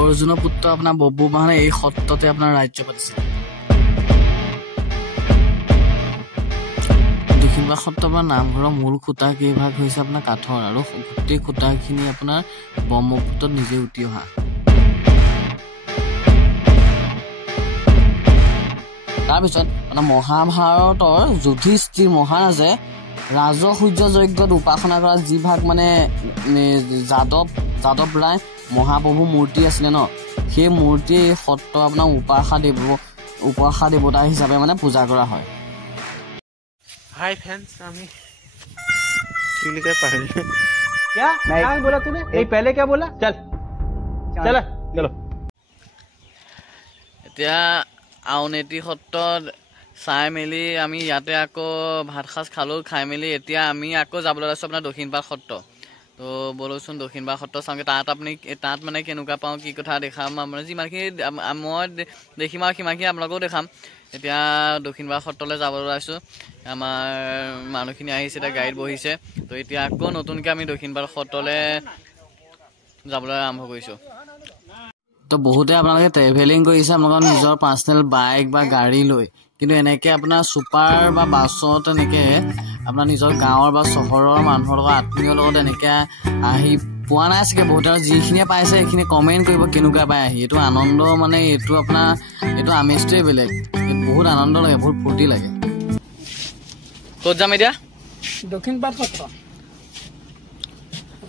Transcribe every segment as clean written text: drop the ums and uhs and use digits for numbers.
অৰ্জুনৰ পুত্ৰ আপোনাৰ ববু বাহনে এই সত্ৰতে আপোনাৰ ৰাজ্য পাতিছিল। দক্ষিণপাট সত্ৰ আপোনাৰ নামঘৰৰ মূল খুঁটা কেইভাগ হৈছে আপোনাৰ কাঠৰ আৰু গোটেই খুঁটাখিনি আপোনাৰ ব্ৰহ্মপুত্ৰত নিজে উটি অহা। তাৰপিছত আপোনাৰ মহাভাৰতৰ যুধিষ্ঠিৰ মহাৰাজে ৰাজসূৰ্য যজ্ঞত উপাসনা কৰা যিভাগ মানে যাদৱ ৰায় মহাপ্ৰভু মূৰ্তি আছিলে ন, সেই মূৰ্তি এই সত্ৰ আপোনাৰ উপাসা দেৱতা হিচাপে মানে পূজা কৰা হয়। हाय फ्रेंड्स আমি क्या बोला तूने नहीं पहले क्या बोला चल चल चलो এতিয়া আউনীআটী সত্ৰত চাই মেলি আমি ইয়াতে আকৌ ভাত সাজ খালোঁ। খাই মেলি এতিয়া আমি আকৌ যাবলৈ লৈছোঁ আপোনাৰ দক্ষিণপাট সত্ৰ। তো ব'লচোন দক্ষিণপাট সত্ৰ চাওঁগৈ। তাত মানে কেনেকুৱা পাওঁ, কি কথা দেখাম, আপোনাৰ যিমানখিনি মই দেখিম আৰু সিমানখিনি আপোনালোকেও দেখাম। এতিয়া দক্ষিণপাট সত্ৰলৈ যাবলৈ ওলাইছোঁ। আমাৰ মানুহখিনি আহিছে, এতিয়া গাড়ীত বহিছে। তো এতিয়া আকৌ নতুনকৈ আমি দক্ষিণপাট সত্ৰলৈ যাবলৈ আৰম্ভ কৰিছোঁ। তো বহুতে আপোনালোকে ট্ৰেভেলিং কৰিছে আপোনালোকৰ নিজৰ পাৰ্চনেল বাইক বা গাড়ী লৈ, কিন্তু এনেকৈ আপোনাৰ ছুপাৰ বা বাছত এনেকৈ আপোনাৰ নিজৰ গাঁৱৰ বা চহৰৰ মানুহৰ লগত আত্মীয়ৰ লগত এনেকৈ আহি পোৱা নাই চাগে বহুতে। আৰু যিখিনিয়ে পাইছে সেইখিনি কমেণ্ট কৰিব কেনেকুৱা পাই আহি। এইটো আনন্দ মানে এইটো আপোনাৰ এইটো আমেজটোৱে বেলেগ, বহুত আনন্দ লাগে, বহুত ফূৰ্তি লাগে। ক'ত যাম এতিয়া? দক্ষিণপাট সত্ৰ।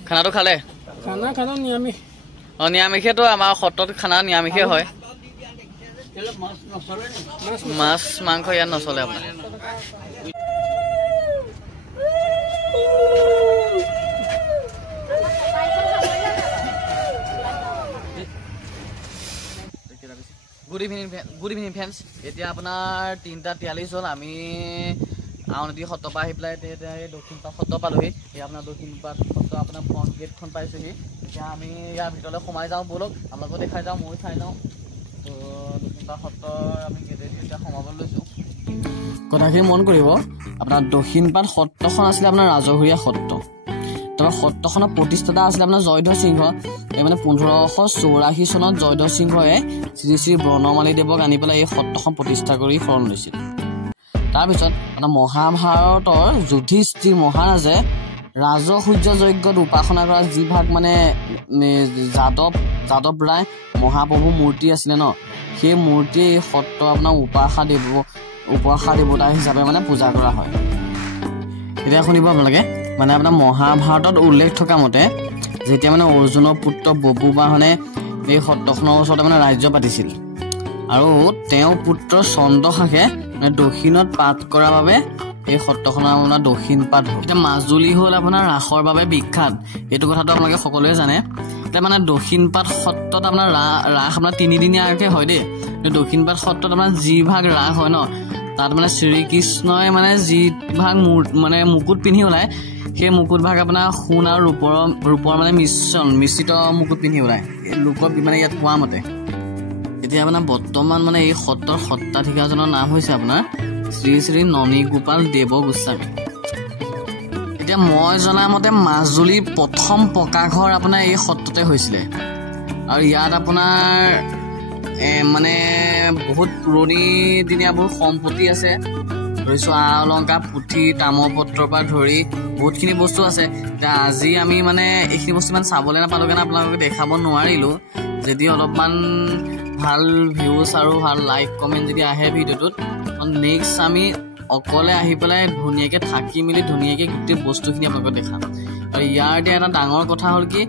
খানাটো খালে? খানা নিৰামিষ। অঁ, নিৰামিষেতো আমাৰ সত্ৰত খানা নিৰামিষে হয়। মাছ মাংস ইয়াত নচলে আপোনাৰ। Good evening friends. এতিয়া আপোনাৰ 3:43 হ'ল। আমি আউনীআটী সত্ৰৰ পৰা আহি পেলাই এতিয়া এই দক্ষিণপাট সত্ৰ পালোহি। এই আপোনাৰ দক্ষিণপাট সত্ৰ আপোনাৰ ফ্ৰণ্ট গেটখন পাইছোঁহি। এতিয়া আমি ইয়াৰ ভিতৰলৈ সোমাই যাওঁ, ব'লক আপোনালোকেও দেখাই যাওঁ, ময়ো চাই যাওঁ। তো দক্ষিণপাট সত্ৰৰ আমি গেটেদি এতিয়া সোমাবলৈ লৈছোঁ। কথাখিনি মন কৰিব, আপোনাৰ দক্ষিণপাট সত্ৰখন আছিলে আপোনাৰ ৰাজহুৰীয়া সত্ৰ। তাৰপৰা সত্ৰখনৰ প্ৰতিষ্ঠাতা আছিলে আপোনাৰ জয়ধ্বজ সিংহ। এই মানে 1584 চনত জয়ধ্বজ সিংহই শ্ৰী শ্ৰী বনমালী দেৱক আনি পেলাই এই সত্ৰখন প্ৰতিষ্ঠা কৰি শৰণ লৈছিল। তাৰপিছত আপোনাৰ মহাভাৰতৰ যুধিষ্ঠিৰ মহাৰাজে ৰাজসূৰ্য যজ্ঞত উপাসনা কৰা যিভাগ মানে যাদৱ ৰায় মহাপ্ৰভু মূৰ্তি আছিলে ন, সেই মূৰ্তিয়ে এই সত্ৰ আপোনাৰ উপাসা দেৱতা হিচাপে মানে পূজা কৰা হয়। এতিয়া শুনিব আপোনালোকে, মানে আপোনাৰ মহাভাৰতত উল্লেখ থকা মতে যেতিয়া মানে অৰ্জুনৰ পুত্ৰ ববু বাহনে এই সত্ৰখনৰ ওচৰতে মানে ৰাজ্য পাতিছিল আৰু তেওঁৰ পুত্ৰ চন্দ্ৰশাসে মানে দক্ষিণত পাঠ কৰাৰ বাবে এই সত্ৰখনৰ আপোনাৰ দক্ষিণপাট হ'ল। এতিয়া মাজুলী হ'ল আপোনাৰ ৰাসৰ বাবে বিখ্যাত, এইটো কথাটো আপোনালোকে সকলোৱে জানে। এতিয়া মানে দক্ষিণপাট সত্ৰত আপোনাৰ ৰাস আপোনাৰ 3 দিনীয়াকৈ হয় দেই। দক্ষিণপাট সত্ৰত আপোনাৰ যিভাগ ৰাস হয় ন, তাত মানে শ্ৰীকৃষ্ণই মানে যিভাগ মানে মুকুট পিন্ধি ওলায়, সেই মুকুট ভাগ আপোনাৰ সোণ আৰু ৰূপৰ মানে মিশ্ৰিত মুকুট পিন্ধি ওলায়, লোকৰ মানে ইয়াত কোৱা মতে। এতিয়া আপোনাৰ বৰ্তমান মানে এই সত্ৰৰ সত্ৰাধিকাৰজনৰ নাম হৈছে আপোনাৰ শ্ৰী শ্ৰী ননীগোপাল দেৱ গোস্বামী। এতিয়া মই জনামতে মাজুলীৰ প্ৰথম পকাঘৰ আপোনাৰ এই সত্ৰতে হৈছিলে। আৰু ইয়াত আপোনাৰ মানে বহুত পুৰণি দিনীয়া বহুত সম্পত্তি আছে, ধৰিছোঁ অলংকাৰ পুথি তামৰপত্ৰৰ পৰা ধৰি বহুতখিনি বস্তু আছে। এতিয়া আজি আমি মানে এইখিনি বস্তু ইমান চাবলৈ নাপালোঁ কাৰণে আপোনালোকে দেখাব নোৱাৰিলোঁ। যদি অলপমান ভাল ভিউজ আৰু ভাল লাইক কমেণ্ট যদি আহে ভিডিঅ'টোত, নেক্সট আমি অকলে আহি পেলাই ধুনীয়াকৈ থাকি মেলি ধুনীয়াকৈ গোটেই বস্তুখিনি আপোনালোকক দেখাম। আৰু ইয়াৰ এতিয়া এটা ডাঙৰ কথা হ'ল কি,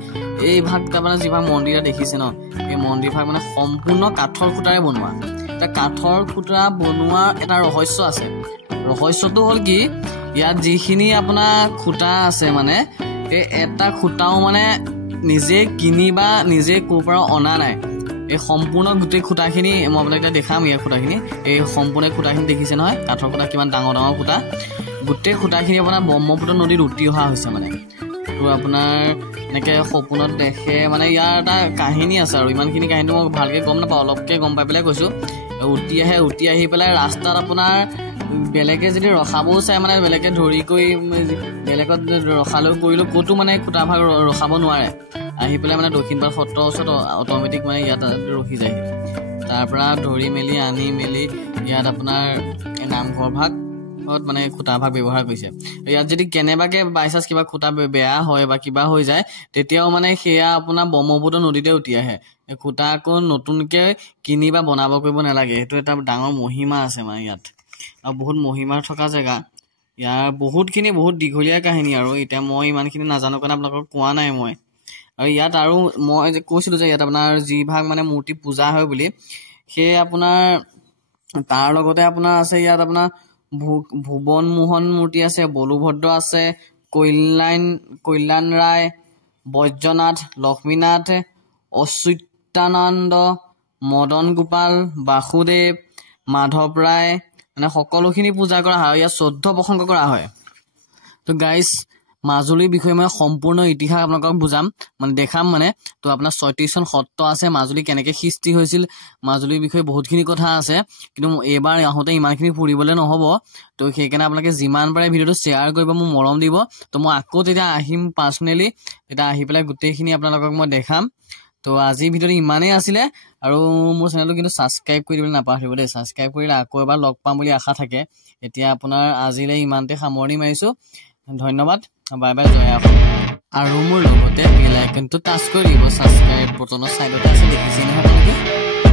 এই ভাগ তাৰমানে যিভাগ মন্দিৰ দেখিছে ন, এই মন্দিৰভাগ মানে সম্পূৰ্ণ কাঠৰ খুটাৰে বনোৱা। এতিয়া কাঠৰ খুটা বনোৱাৰ এটা ৰহস্য আছে। ৰহস্যটো হ'ল কি, ইয়াত যিখিনি আপোনাৰ খুটা আছে মানে এই এটা খুটাও মানে নিজে কিনি বা নিজে ক'ৰ পৰা অনা নাই। এই সম্পূৰ্ণ গোটেই খুটাখিনি মই আপোনালোকে দেখাম। ইয়াৰ খুটাখিনি এই সম্পূৰ্ণ খুটাখিনি দেখিছে নহয়, কাঠৰ খুটা কিমান ডাঙৰ ডাঙৰ খুটা। গোটেই খুটাখিনি আপোনাৰ ব্ৰহ্মপুত্ৰ নদীত উটি অহা হৈছে মানে। তো আপোনাৰ এনেকৈ সপোনত দেখে মানে ইয়াৰ এটা কাহিনী আছে। আৰু ইমানখিনি কাহিনীটো মই ভালকৈ গম নাপাওঁ, অলপকৈ গম পাই পেলাই কৈছোঁ। উটি আহি পেলাই ৰাস্তাত আপোনাৰ বেলেগে যদি ৰখাবও চাই মানে বেলেগে ধৰি কৰি বেলেগত ৰখালেও কৰিলেও ক'তো মানে খুটাভাগ ৰখাব নোৱাৰে। আহি পেলাই মানে দক্ষিণপাট সত্ৰৰ ওচৰত অট'মেটিক মানে ইয়াত ৰখি যায়। তাৰ পৰা ধৰি মেলি আনি মেলি ইয়াত আপোনাৰ নামঘৰ ভাগ মানে খুটা ভাগ ব্যৱহাৰ কৰিছে। ইয়াত যদি কেনেবাকে বাইচান্স কিবা খুটা বেয়া হয় বা কিবা হৈ যায় তেতিয়াও মানে সেয়া আপোনাৰ ব্ৰহ্মপুত্ৰ নদীতে উটি আহে। খুটা আকৌ নতুনকে কিনি বা বনাব কৰিব নালাগে। সেইটো এটা ডাঙৰ মহিমা আছে মানে ইয়াত, আৰু বহুত মহিমা থকা জেগা। ইয়াৰ বহুতখিনি বহুত দীঘলীয়া কাহিনী, আৰু এতিয়া মই ইমানখিনি নাজানো কাৰণে আপোনালোকক কোৱা নাই মই। আৰু ইয়াত আৰু মই কৈছিলোঁ যে ইয়াত আপোনাৰ যি ভাগ মানে মূৰ্তি পূজা হয় বুলি, সেই আপোনাৰ তাৰ লগতে আপোনাৰ আছে ইয়াত আপোনাৰ ভুৱন মোহন মূৰ্তি আছে, বলুভদ্ৰ আছে, কল্যাণ ৰায়, বৈদ্যনাথ, লক্ষ্মীনাথ, অচ্যুতানন্দ, মদন গোপাল, বাসুদেৱ, মাধৱ ৰায়, মানে সকলোখিনি পূজা কৰা হয়। ইয়াত 14 প্ৰসংগ কৰা হয়। তো গাইজ মাজুলীৰ বিষয়ে মই সম্পূৰ্ণ ইতিহাস আপোনালোকক বুজাম, মানে দেখাম মানে। তো আপোনাৰ 36খন সত্ৰ আছে। মাজুলী কেনেকৈ সৃষ্টি হৈছিল, মাজুলীৰ বিষয়ে বহুতখিনি কথা আছে, কিন্তু এইবাৰ আহোঁতে ইমানখিনি ফুৰিবলৈ নহ'ব। তো সেইকাৰণে আপোনালোকে যিমান পাৰে ভিডিঅ'টো শ্বেয়াৰ কৰিব, মোক মৰম দিব। তো মই আকৌ তেতিয়া আহিম পাৰ্চনেলি, তেতিয়া আহি পেলাই গোটেইখিনি আপোনালোকক মই দেখাম। তো আজি ভিডিঅ'টো ইমানেই আছিলে, আৰু মোৰ চেনেলটো কিন্তু ছাবস্ক্ৰাইব কৰি দিবলৈ নাপাহৰিব দেই। ছাবস্ক্ৰাইব কৰিলে আকৌ এবাৰ লগ পাম বুলি আশা থাকে। এতিয়া আপোনাৰ আজিলৈ ইমানতে সামৰণি মাৰিছোঁ। ধন্যবাদ, বাই বাই, জয় অসম। আৰু মোৰ লগতে বেল আইকনটো টাচ কৰি দিব। ছাবস্ক্ৰাইব বটনৰ ছাইডতে আছে, দেখিছে নহয় আপোনালোকে।